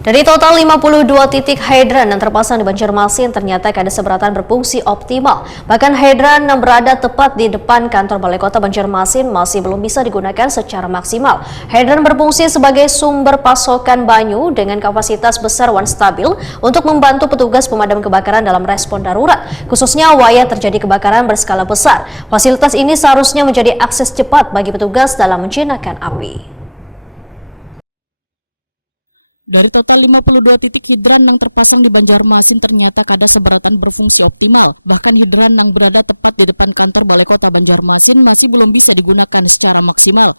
Dari total 52 titik hidran yang terpasang di Banjarmasin, ternyata kada seberatan berfungsi optimal. Bahkan hidran yang berada tepat di depan kantor Balai Kota Banjarmasin masih belum bisa digunakan secara maksimal. Hidran berfungsi sebagai sumber pasokan banyu dengan kapasitas besar wan stabil untuk membantu petugas pemadam kebakaran dalam respon darurat, khususnya wayah terjadi kebakaran berskala besar. Fasilitas ini seharusnya menjadi akses cepat bagi petugas dalam menjinakkan api. Dari total 52 titik hidran yang terpasang di Banjarmasin, ternyata kada seberatan berfungsi optimal. Bahkan hidran yang berada tepat di depan kantor Balai Kota Banjarmasin masih belum bisa digunakan secara maksimal.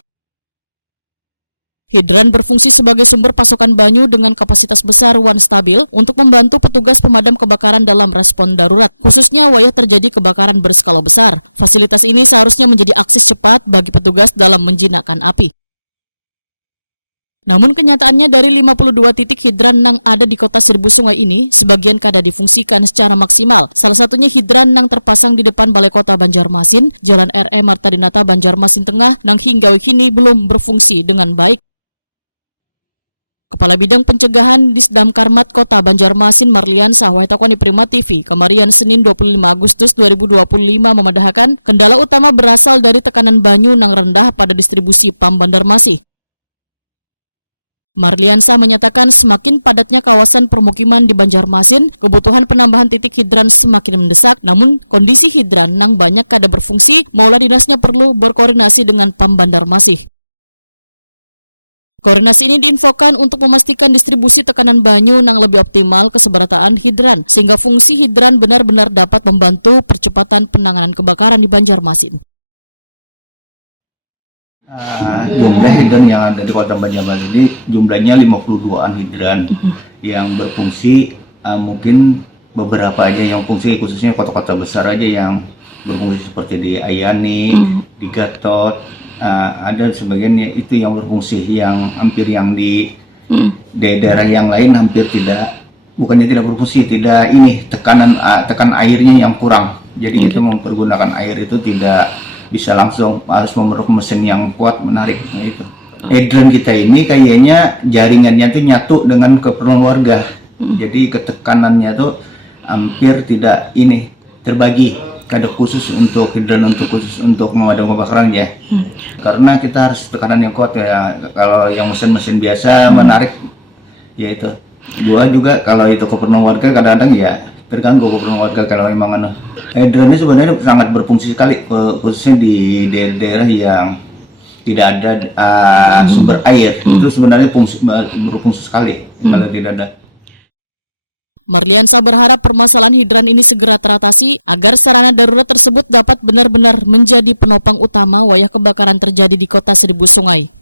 Hidran berfungsi sebagai sumber pasokan banyu dengan kapasitas besar wan stabil untuk membantu petugas pemadam kebakaran dalam respon darurat, khususnya wayah terjadi kebakaran berskala besar. Fasilitas ini seharusnya menjadi akses cepat bagi petugas dalam menjinakkan api. Namun kenyataannya dari 52 titik hidran yang ada di kota Seribu Sungai ini, sebagian kada difungsikan secara maksimal. Salah satunya hidran yang terpasang di depan Balai Kota Banjarmasin, Jalan R.E. Marta Dinata, Banjarmasin Tengah, yang hingga kini belum berfungsi dengan baik. Kepala Bidang Pencegahan Disdamkarmat Kota Banjarmasin Marlian Sahwaitakoni Prima TV, kemarin Senin 25 Agustus 2025 memedahkan kendala utama berasal dari tekanan banyu yang rendah pada distribusi PAM Banjarmasin. Marliansa menyatakan semakin padatnya kawasan permukiman di Banjarmasin, kebutuhan penambahan titik hidran semakin mendesak, namun kondisi hidran yang banyak kada berfungsi, maulah dinasnya perlu berkoordinasi dengan PAM Banjarmasin. Koordinasi ini diinfokan untuk memastikan distribusi tekanan banyu yang lebih optimal ke seberataan hidran, sehingga fungsi hidran benar-benar dapat membantu percepatan penanganan kebakaran di Banjarmasin. Jumlah hidran yang ada di Kota Banjarmasin ini jumlahnya 52an hidran yang berfungsi, mungkin beberapa aja yang fungsi, khususnya kota-kota besar aja yang berfungsi seperti di Ayani, di Gatot, ada sebagian itu yang berfungsi, yang hampir yang di daerah yang lain hampir tidak, bukannya tidak berfungsi, tidak ini tekanan airnya yang kurang, jadi kita mempergunakan air itu tidak bisa langsung, harus memerlukan mesin yang kuat menarik. Nah, itu hidran kita ini kayaknya jaringannya tuh nyatu dengan keperluan warga, jadi ketekanannya tuh hampir tidak ini terbagi, kada khusus untuk hidran, khusus untuk pemadam kebakaran ya, karena kita harus tekanan yang kuat ya. Kalau yang mesin-mesin biasa menarik ya itu dua juga, kalau itu keperluan warga kadang-kadang ya terganggu keperluan warga. Kalau memang hidran ini sebenarnya sangat berfungsi sekali, khususnya di daerah-daerah yang tidak ada sumber air, itu sebenarnya berfungsi sekali kalau tidak ada. Marliansa berharap permasalahan hidran ini segera teratasi agar sarana darurat tersebut dapat benar-benar menjadi penopang utama wayah kebakaran terjadi di Kota Seribu Sungai.